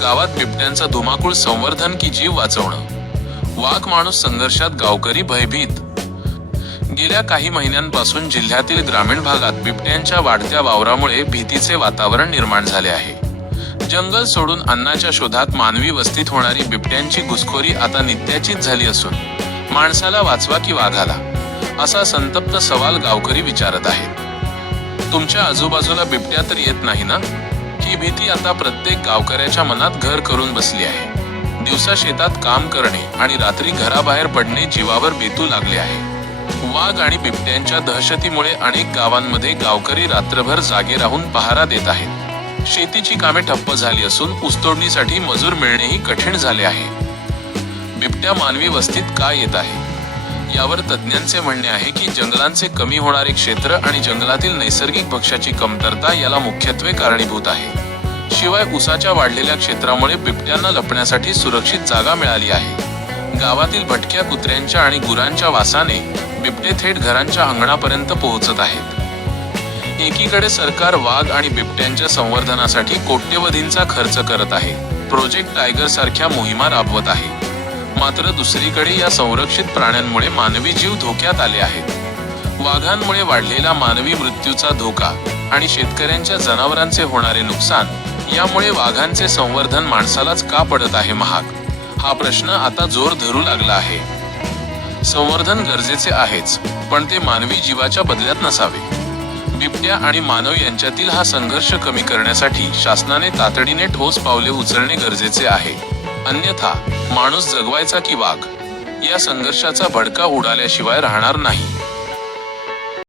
गावात बिबट्यांचा धुमाकूळ संवर्धन की जीव वाचवणं. वाघ माणूस संघर्षात गावकरी भयभीत. गेल्या काही महिन्यांपासून जिल्ह्यातील ग्रामीण भागात बिबट्यांच्या वाढत्या वावरामुळे भीतीचे वातावरण निर्माण झाले आहे. जंगल सोडून अन्नाच्या शोधात मानवी वस्तीत होणारी बिबट्यांची घुसखोरी आता नित्याचीच झाली असून माणसाला वाचवा की वाघाला असा संतप्त सवाल गावकरी विचारत आहेत. तुमच्या आजूबाजूला बिबट्या तर येत नाही ना? ही भीती आता प्रत्येक गावकऱ्याच्या मनात घर करून बसली आहे. दिवसा शेतात काम करणे आणि रात्री घराबाहेर पडणे जीवावर बेतू लागले आहे. वाघ आणि बिबट्यांच्या दहशतीमुळे अनेक गावांमध्ये गावकरी रात्रभर जागे राहून पहारा देत आहेत. शेतीची कामे ठप्प झाली असून ऊसतोडणीसाठी मजूर मिळणेही कठीण झाले आहे. बिबट्या मानवी वस्तीत का येत आहे? यावर तज्ज्ञांचे म्हणणे आहे की जंगलांचे कमी होणारे क्षेत्र आणि जंगलातील नैसर्गिक भक्ष्याची कमतरता याला मुख्यत्वे कारणीभूत आहे. शिवाय उसाच्या वाढलेल्या क्षेत्रामुळे बिबट्यांना लपण्यासाठी सुरक्षित जागा मिळाली आहे. गावातील भटक्या कुत्र्यांच्या आणि गुरांच्या वासाने बिबटे थेट घरांच्या अंगणापर्यंत पोहोचत आहेत. एकीकडे सरकार वाघ आणि बिबट्यांच्या संवर्धनासाठी कोट्यवधींचा खर्च करत आहे. प्रोजेक्ट टायगर सारख्या मोहिमा राबवत आहे. मात्र दुसरीकडे या संरक्षित प्राण्यांमुळे मानवी जीव धोक्यात आले आहेत. वाघांमुळे वाढलेला मानवी मृत्यूचा धोका आणि शेतकऱ्यांच्या जनावरांचे होणारे नुकसान यामुळे वाघांचे संवर्धन माणसालाच का पडत आहे महाग? हा प्रश्न आता जोर धरू लागला आहे. संवर्धन गरजेचे आहेच पण ते मानवी जीवाच्या बदल्यात नसावे. बिबट्या आणि मानव यांच्यातील हा संघर्ष कमी करण्यासाठी शासनाने तातडीने ठोस पावले उचलणे गरजेचे आहे. अन्यथा माणूस जगवायचा की वाघ? या संघर्षाचा भडका उडाल्याशिवाय राहणार नाही.